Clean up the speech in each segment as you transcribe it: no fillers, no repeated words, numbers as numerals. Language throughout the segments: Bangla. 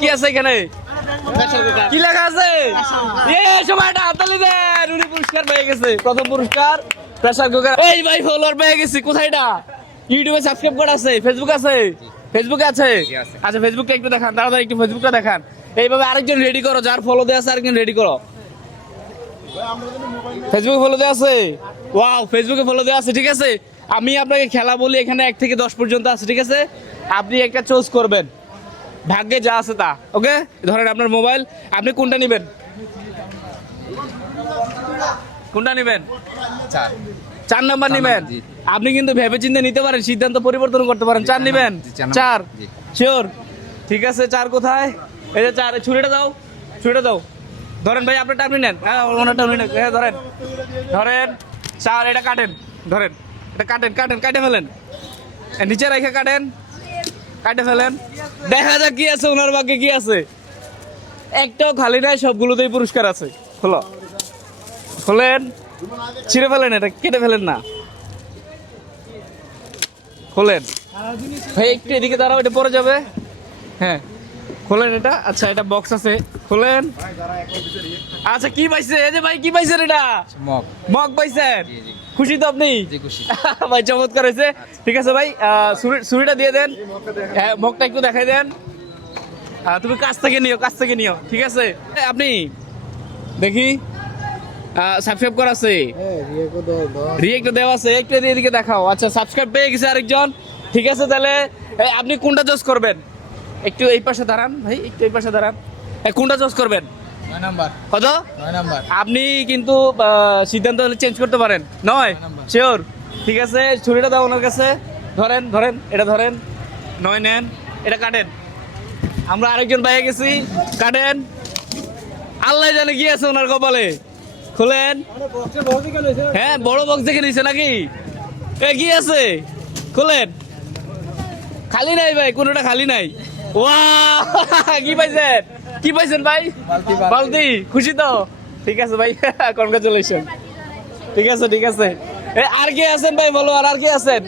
কি আছে এখানে? কি লেখা আছে? সময়টা হাততালি দেন, উনি পুরস্কার পেয়ে গেছে, প্রথম পুরস্কার প্রেসার কুকার। এই ভাই ফলোয়ার পেয়ে গেছি। কোথায় এটা? ইউটিউবে সাবস্ক্রাইব করা আছে? ফেসবুক আছে? ফেসবুকে আছে? আচ্ছা ফেসবুকটা একটু দেখান, তাড়াতাড়ি একটু ফেসবুকটা দেখান। এইভাবে আরেকজন রেডি করো, যার ফলো দেওয়া আছে আরেকজন রেডি করো। ফেসবুকে ফলো দেওয়া আছে? ওয়াও, ফেসবুকে ফলো দেওয়া আছে। ঠিক আছে, আমি আপনাকে খেলা বলি, এখানে 1 থেকে 10 পর্যন্ত আছে। ঠিক আছে, আপনি একটা চুজ করবেন, ভাগ্যে যা আছে তা। ওকে, ধরেন আপনার মোবাইল, আপনি কোনটা নেবেন? কোনটা নেবেন? 4 নাম্বার নেবেন। আপনি কিন্তু ভেবে চিন্তে নিতে পারেন, সিদ্ধান্ত পরিবর্তন করতে পারেন। 4 নেবেন? 4 শিওর? ঠিক আছে, 4 কোথায়? এই যে 4, ছুরিটা দাও, ছুরিটা দাও। ধরেন ভাই, আপনি টার্মি নেন। হ্যাঁ, ওনারটা উনি নেন। হ্যাঁ, ধরেন ধরেন 4, এটা কাটেন। ধরেন এটা কাটেন, কাটেন, কাটে ফেলেন, নিচে রেখে কাটেন, কাটে ফেলেন। দেখা যাক কি আছে ওনার ভাগ্যে, কি আছে। একটাও খালি নাই, সবগুলোতেই পুরস্কার আছে। খোলো, খোলেন, ছিঁড়ে ফেলেন, এটা কেটে ফেলেন না, খোলেন। ভাই একটু এদিকে দাঁড়াও, এটা পরে যাবে। হ্যাঁ, খোলেন এটা। আচ্ছা, এটা বক্স আছে, খোলেন। আচ্ছা, কি পাইছে? এই যে ভাই, কি পাইছেন? এটা মগ পাইছেন? খুশি তো আপনি? ভাই চমৎকার হয়েছে। ঠিক আছে ভাই, ছুরিটা দিয়ে দেন। হ্যাঁ, মগটা একটু দেখাই দেন। তুমি কাছ থেকে নিও, কাছ থেকে নিও। ঠিক আছে, আপনি দেখি সাবস্ক্রাইব করা আছে? রিয়েক্ট দেওয়া আছে, একটু এদিকে দেখাও। আচ্ছা, সাবস্ক্রাইব পেয়ে গেছে আরেকজন। ঠিক আছে, তাহলে আপনি কোনটা চয়েস করবেন? একটু এই পাশে দাঁড়ান ভাই, একটু এই পাশে দাঁড়ান। কোনটা চয়েস করবেন? 9 নাম্বার। কত? 9 নাম্বার। আপনি কিন্তু সিদ্ধান্ত চেঞ্জ করতে পারেন। 9 শিওর? ঠিক আছে, ছুরিটা দাও ওনার কাছে। ধরেন, ধরেন, এটা ধরেন। 9 নেন, এটা কাটেন। আমরা আরেকজন পেয়ে গেছি, কাটেন। আল্লাহ জানে কি আছে ওনার কপালে। খুলেন। হ্যাঁ, বড় বক্স দেখে নিছে নাকি? কি আছে? খুলেন। খালি নাই ভাই, কোনোটা খালি নাই। ওয়াও, কি পাইছেন? কি পাইছেন ভাই? বালতি। খুশি তো? ঠিক আছে ভাই, কনগ্রাচুলেশন। ঠিক আছে, ঠিক আছে। আর কে আছেন ভাই ফলোয়ার? আর কে আছেন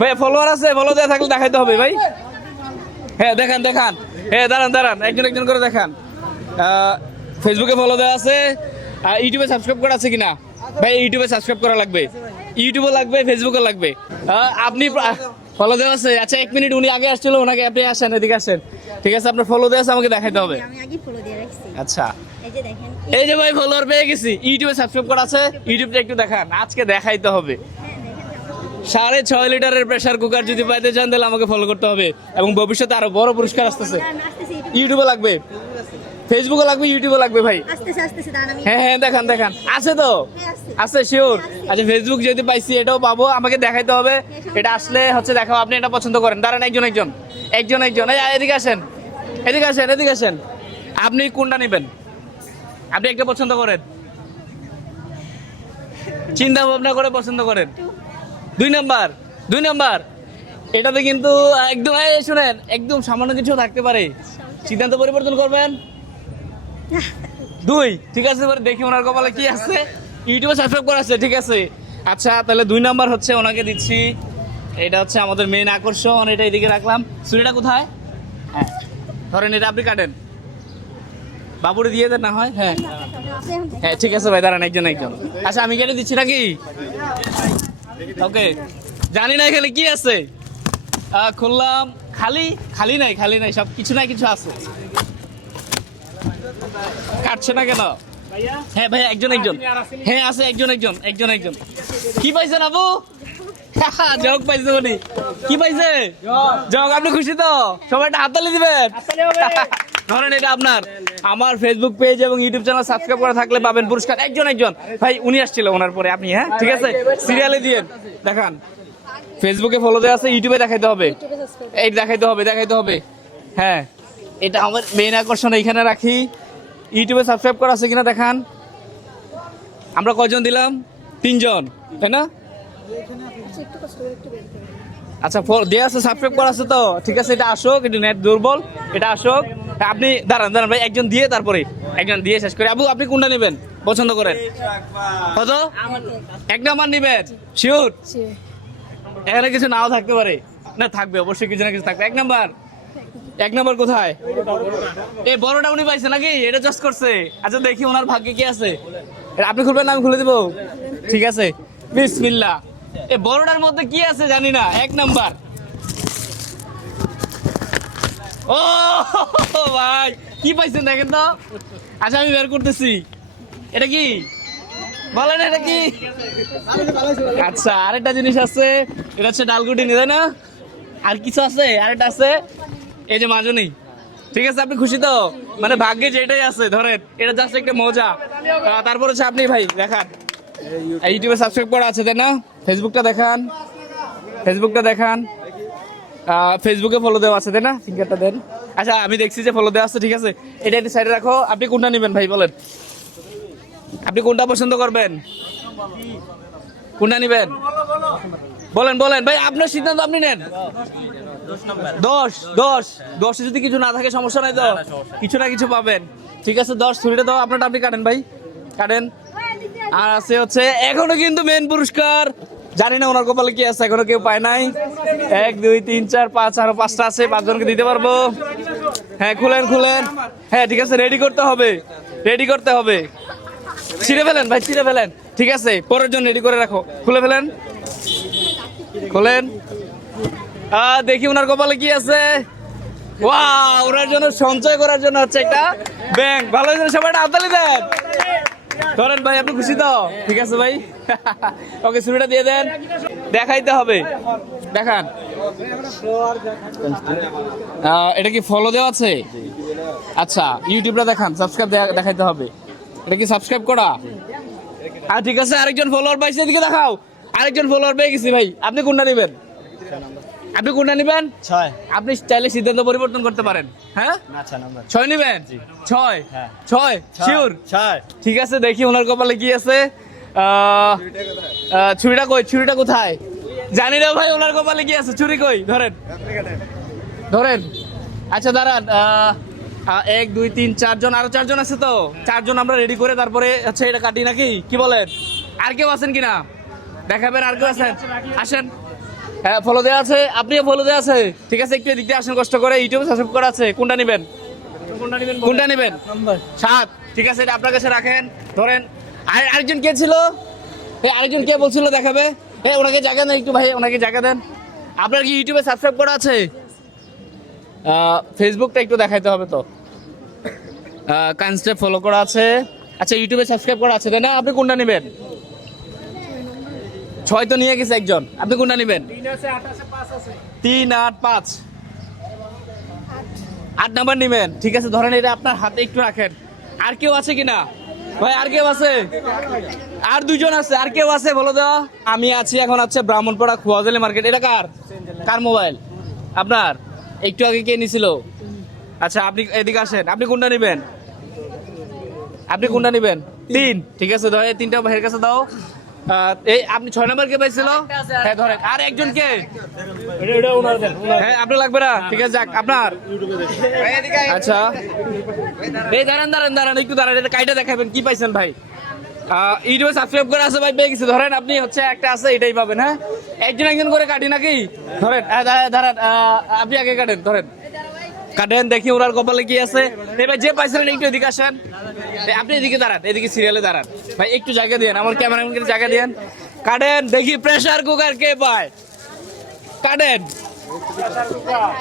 ভাই? ফলোয়ার আছে? ফলো দেওয়া থাকলে দেখাইতে হবে ভাই। হ্যাঁ, দেখান, দেখান। হ্যাঁ, দাঁড়ান, দাঁড়ান, একজন একজন করে দেখান। ফেসবুকে ফলো দেওয়া আছে, ইউটিউবে সাবস্ক্রাইব করা আছে কিনা? ভাই ইউটিউবে সাবস্ক্রাইব করা লাগবে, ইউটিউবে লাগবে, ফেসবুকে লাগবে। আপনি ফলো দেওয়া আছে? আচ্ছা, 1 মিনিট, উনি আগে আসছিল, ওনাকে আপনি আসেন, এদিকে আসেন। ঠিক আছে, আপনার ফলো দেওয়া আছে, আমাকে দেখাইতে হবে। আচ্ছা, এই যে ভাই ফলোয়ার পেয়ে গেছি, ইউটিউবে সাবস্ক্রাইব করা আছে, ইউটিউবটা একটু দেখান, আজকে দেখাইতে হবে। 6.5 লিটারের প্রেসার কুকার যদি পাইতে চান তাহলে আমাকে ফলো করতে হবে, এবং ভবিষ্যতে আরো বড় পুরস্কার আসতেছে। ইউটিউবে লাগবে, ফেসবুকে লাগবে, ইউটিউবে লাগবে ভাই। হ্যাঁ, হ্যাঁ, দেখান, দেখান। আছে তো? আছে শিওর? আচ্ছা, ফেসবুক যদি পাইছি, এটাও পাবো, আমাকে দেখাইতে হবে। এটা আসলে হচ্ছে দেখাও, আপনি এটা পছন্দ করেন। দাঁড়ান, একজন একজন, একজন একজন। এদিকে আসেন, এদিকে আসেন, এদিকে আসেন। আপনি কোনটা নেবেন? আপনি একটা পছন্দ করেন, চিন্তা ভাবনা করে পছন্দ করেন। 2 নাম্বার, 2 নাম্বার। এটাতে কিন্তু একদম, শুনেন, একদম সামান্য কিছু থাকতে পারে, সিদ্ধান্ত পরিবর্তন করবেন। 2, ঠিক আছে। এবার দেখি ওনার কপালে কি আছে। ইউটিউবে সাবস্ক্রাইব করা আছে, ঠিক আছে। আচ্ছা, তাহলে 2 নাম্বার হচ্ছে ওনাকে দিচ্ছি। এটা হচ্ছে আমাদের মেইন আকর্ষণ, এটা এদিকে রাখলাম। ছুরিটা কোথায়? হ্যাঁ, ধরেন, এটা আপনি কাটেন, বাবুরে দিয়ে দেন না হয়। হ্যাঁ, হ্যাঁ, ঠিক আছে ভাই, দাঁড়ান, একজন একজন। আচ্ছা, আমি কেটে দিচ্ছি নাকি? ওকে, জানি না এখানে কি আছে। খুললাম, খালি খালি নাই, খালি নাই, সব কিছু না কিছু আছে। কাটছে না কেন? হ্যাঁ ভাই, একজন একজন। হ্যাঁ, আছে, একজন একজন, একজন একজন। কি পাইছেন আবু? জগ পাইছে উনি। কি পাইছে? জগ। আপনি খুশি তো? সবাই একটা হাততালি দিবেন। ধরেন, এটা আপনার। আমার ফেসবুক পেজ এবং ইউটিউব চ্যানেল সাবস্ক্রাইব করা থাকলে পাবেন পুরস্কার। একজন একজন ভাই, উনি আসছিল, ওনার পরে আপনি। হ্যাঁ, ঠিক আছে, সিরিয়ালে দিয়েন, দেখান। ফেসবুকে ফলো দেওয়া আছে, ইউটিউবে দেখাইতে হবে, এই দেখাইতে হবে, দেখাইতে হবে। হ্যাঁ, এটা আমার মেইন আকর্ষণ, এইখানে রাখি। ইউটিউবে সাবস্ক্রাইব করা আছে কিনা দেখান। আমরা কয়জন দিলাম? 3 জন, তাই না? আচ্ছা, দেওয়া আছে, সাবস্ক্রাইব করা আছে তো, ঠিক আছে। এটা আসুক, একটু নেট দুর্বল, এটা আসুক। আপনি দাঁড়ান, দাঁড়ান ভাই, একজন দিয়ে তারপরে একজন দিয়ে শেষ করে। আবু, আপনি কোনটা নেবেন পছন্দ করেন? কত? 1 নাম্বার নেবেন? শিওর? এখানে কিছু নাও থাকতে পারে, না থাকবে, অবশ্যই কিছু না কিছু থাকবে। 1 নাম্বার, 1 নম্বর কোথায়? এই বড়টা উনি পাইছে নাকি? এটা জাস্ট করছে। আচ্ছা দেখি ওনার ভাগ্যে কি আছে। এটা আপনি খুলবেন না আমি খুলে দেবো? ঠিক আছে, বিসমিল্লাহ। এই বড়টার মধ্যে কি আছে জানি না। 1 নাম্বার। ও ভাই কি পাইছেন দেখেন তো। আচ্ছা আমি বের করতেছি। এটা কি বলেন, এটা কি? আচ্ছা আরেকটা জিনিস আছে, এটা হচ্ছে ডালগুটি, তাই না? আর কিছু আছে? আরেকটা আছে, এই যে মাজনি। ঠিক আছে, আপনি খুশি তো? মানে ভাগ্যে যেটাই আছে ধরেন, এটা জাস্ট একটা মজা। তারপর হচ্ছে আপনি ভাই দেখান, ইউটিউবে সাবস্ক্রাইব করা আছে তাই না? ফেসবুকটা দেখান, ফেসবুকটা দেখান। ফেসবুকে ফলো দেওয়া আছে তাই না? ফিঙ্গারটা দেন। আচ্ছা আমি দেখছি যে ফলো দেওয়া আছে, ঠিক আছে। এটা একটু সাইডে রাখো। আপনি কোনটা নেবেন ভাই বলেন? আপনি কোনটা পছন্দ করবেন? কোনটা নেবেন বলেন বলেন ভাই, আপনার সিদ্ধান্ত আপনি নেন। 10 যদি কিছু না থাকে সমস্যা নাই তো? কিছু না কিছু পাবেন। ঠিক আছে 10। ছুরিটা দাও আপনারটা, আপনি কাটেন ভাই, কাটেন। আর আছে হচ্ছে এখনো কিন্তু মেন পুরস্কার, জানি না ওনার কপালে কি আছে, এখনো কেউ পায় নাই। 1 2 3 4 5, আরো 5টা আছে, 5 জনকে দিতে পারবো। হ্যাঁ খুলেন খুলেন। হ্যাঁ ঠিক আছে, রেডি করতে হবে, রেডি করতে হবে। ছিঁড়ে ফেলেন ভাই, ছিঁড়ে ফেলেন। ঠিক আছে, পরের জন্য রেডি করে রাখো। খুলে ফেলেন, খোলেন। দেখি ওনার কপালে কি আছে। ওয়াও, ওনার জন্য সঞ্চয় করার জন্য হচ্ছে একটা ব্যাংক। ভালো হয়েছে, সবাই হাততালি দেন। ধরেন ভাই, আপনি খুশি তো? ঠিক আছে ভাই, ওকে ছুরিটা দিয়ে দেন। দেখাইতে হবে, দেখান। এটা কি ফলো দেওয়া আছে? আচ্ছা ইউটিউবটা দেখান, সাবস্ক্রাইব দেখাইতে হবে। এটা কি সাবস্ক্রাইব করা? ঠিক আছে, আরেকজন ফলোয়ার পাইছে, এদিকে দেখাও। আরেকজন ফলোয়ার পেয়ে গেছি ভাই। আপনি কোনটা নেবেন? আপনি কোনটা নেবেন? 6। আপনি চাইলে সিদ্ধান্ত পরিবর্তন করতে পারেন। হ্যাঁ 6 নেবেন? 6 শিওর? ঠিক আছে, দেখি ওনার কপালে কি আছে। ছুরিটা কই? ছুরিটা কোথায় জানি না ভাই, ওনার কপালে কি আছে। ছুরি কই? ধরেন ধরেন। আচ্ছা দাঁড়ান। 1 2 3 4 জন, আরো 4 জন আছে তো? 4 জন আমরা রেডি করে তারপরে আচ্ছা এটা কাটি নাকি, কি বলেন? আর কেউ আছেন কিনা দেখাবেন? আর কেউ আছেন? আসেন। হ্যাঁ ফলো দেওয়া আছে, আপনিও ফলো দেওয়া আছে। ঠিক আছে, একটু এদিক দিয়ে আসেন কষ্ট করে। ইউটিউবে সাবস্ক্রাইব করা আছে। কোনটা নেবেন? কোনটা নেবেন? 7। ঠিক আছে, এটা আপনার কাছে রাখেন। ধরেন। আরেকজন কে ছিল? আরেকজন কে বলছিল দেখাবে? ওনাকে জায়গা দেন একটু ভাই, ওনাকে জায়গা দেন। আপনার কি ইউটিউবে সাবস্ক্রাইব করা আছে? ফেসবুকটা একটু দেখাইতে হবে তো। কাইন্সটে ফলো করা আছে। আচ্ছা ইউটিউবে সাবস্ক্রাইব করা আছে তাই না? আপনি কোনটা নেবেন? 6 তো নিয়ে গেছে একজন। আপনি কোনটা নেবেন? 3 8 5। 8 নাম্বার নেবেন। ঠিক আছে, ধরেন এটা আপনার হাতে একটু রাখেন। আর কেউ আছে কিনা ভাই? আর কেউ আছে? আর 2 জন আছে। আর কেউ আছে বলো দাও। আমি আছি এখন আছে ব্রাহ্মণপাড়া খোয়াজালি মার্কেট। এটা কার কার মোবাইল? আপনার? একটু আগে কে নিছিল? আচ্ছা আপনি এদিকে আসেন। আপনি কোনটা নেবেন? আপনি কোনটা নেবেন? 3। ঠিক আছে, ধরেন 3টা ভাইয়ের কাছে দাও। এই আপনি 6 নাম্বার কে পাইছিল? হ্যাঁ ধরেন। আর একজন কে? হ্যাঁ আপনার লাগবে না? ঠিক আছে, যাক আপনার। আচ্ছা এই দাঁড়ান দাঁড়ান দাঁড়ান, একটু দাঁড়ান। এটা কাইটা দেখাবেন, কি পাইছেন ভাই? ইউটিউবে সাবস্ক্রাইব করা আছে ভাই, পেয়ে গেছি। ধরেন আপনি হচ্ছে একটা আছে, এটাই পাবেন। হ্যাঁ একজন একজন করে কাটি নাকি? ধরেন দাঁড়ান, আপনি আগে কাটেন। ধরেন কাটেন, দেখি ওনার কপালে কি আছে। এবার যে পাইছিলেন একটু এদিকে আসেন। আপনি এদিকে দাঁড়ান, এদিকে সিরিয়ালে দাঁড়ান ভাই, একটু জায়গা দেন। আমার ক্যামেরাম্যানকে জায়গা দেন। কাটেন, দেখি প্রেসার কুকার কে পায়। কাটেন।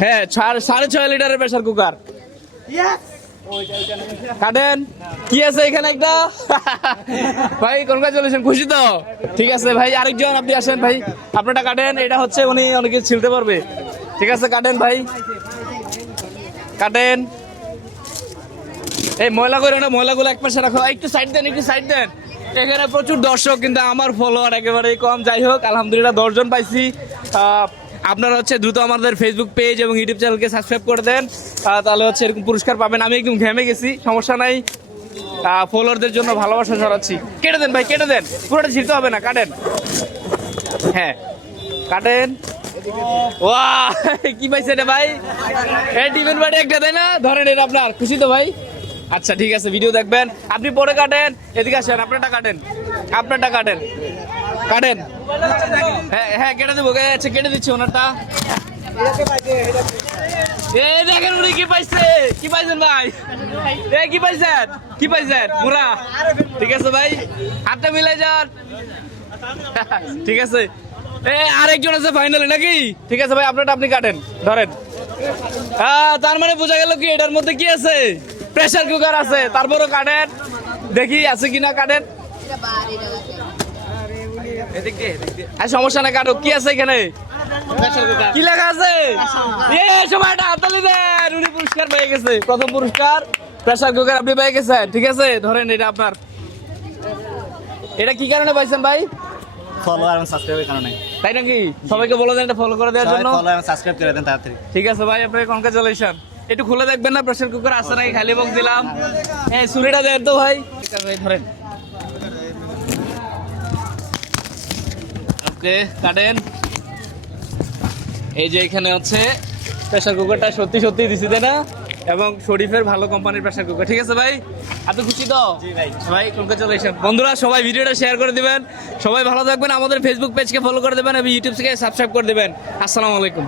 হ্যাঁ 6.5 লিটারের প্রেসার কুকার। কাটেন। কি আছে এখানে একটা? ভাই কনগ্রাচুলেশন, খুশি তো? ঠিক আছে ভাই, আরেকজন আপনি আসেন ভাই, আপনারটা কাটেন। এটা হচ্ছে উনি অনেকে ছিলতে পারবে। ঠিক আছে কাটেন ভাই, কাটেন। এই ময়লা করে না, ময়লাগুলো এক পাশে রাখো। একটু সাইড দেন, একটু সাইড দেন। এখানে প্রচুর দর্শক, কিন্তু আমার ফলোয়ার একেবারেই কম। যাই হোক আলহামদুলিল্লাহ 10 জন পাইছি। আপনারা হচ্ছে দ্রুত আমাদের ফেসবুক পেজ এবং ইউটিউব চ্যানেলকে সাবস্ক্রাইব করে দেন, তাহলে হচ্ছে এরকম পুরস্কার পাবেন। আমি একদম ঘেমে গেছি, সমস্যা নাই। ফলোয়ারদের জন্য ভালোবাসা ছড়াচ্ছি। কেটে দেন ভাই, কেটে দেন, পুরোটা ছিঁড়তে হবে না, কাটেন। হ্যাঁ কাটেন। ওয়াও কি পাইছে রে ভাই? এই টিফিন বাড়ি একটা, তাই না? ধরেন এটা আপনার। খুশি তো ভাই? আচ্ছা ঠিক আছে, ভিডিও দেখবেন। আপনি পরে কাটেন, এদিকে আসেন। আপনারটা কাটেন, আপনারটা কাটেন, কাটেন। হ্যাঁ হ্যাঁ কেটে দেবো। আচ্ছা কেটে দিচ্ছি ওনারটা। এই দেখেন উনি কি পাইছে, কি পাইছেন ভাই? এই কি পাইছেন, কি পাইছেন? মুরা। ঠিক আছে ভাই, হাতটা মিলাই যান। ঠিক আছে, এই আরেকজন আছে ফাইনালে নাকি? ঠিক আছে ভাই, আপনারটা আপনি কাটেন, ধরেন। তার মানে বোঝা গেল কি এটার মধ্যে কি আছে? প্রেসার কুকার আছে। তারপরও কাটেন, দেখি আছে কিনা, কাটেন। আর সমস্যা না, কাটো। কি আছে এখানে? কি লেখা আছে? সময়টা হাততালি দেন, উনি পুরস্কার পেয়ে গেছে, প্রথম পুরস্কার প্রেসার কুকার আপনি পেয়ে গেছেন। ঠিক আছে, ধরেন এটা আপনার। এটা কি কারণে পাইছেন ভাই? ফলো আর সাবস্ক্রাইবের কারণে। তাই নাকি? সবাইকে বলে দেন এটা ফলো করে দেওয়ার জন্য। ফলো আর সাবস্ক্রাইব করে দেন তাড়াতাড়ি। ঠিক আছে ভাই, আপনাকে কনগ্রাচুলেশন। একটু খুলে দেখবেন না প্রেসার কুকার আছে নাকি, খালি বক্স দিলাম। হ্যাঁ, ছুরিটা দেন তো ভাই। ঠিক আছে ভাই, ধরেন। ওকে, কাটেন। এই যে এখানে হচ্ছে প্রেসার কুকারটা, সত্যি সত্যি দিছি তাই না? এবং শরীফের ভালো কোম্পানির প্রেসার কুকার। ঠিক আছে ভাই, আপনি খুশি তো? জি ভাই। ভাই কনগ্রাচুলেশন। বন্ধুরা সবাই ভিডিওটা শেয়ার করে দিবেন, সবাই ভালো থাকবেন, আমাদের ফেসবুক পেজকে ফলো করে দেবেন এবং ইউটিউব থেকে সাবস্ক্রাইব করে দেবেন। আসসালামু আলাইকুম।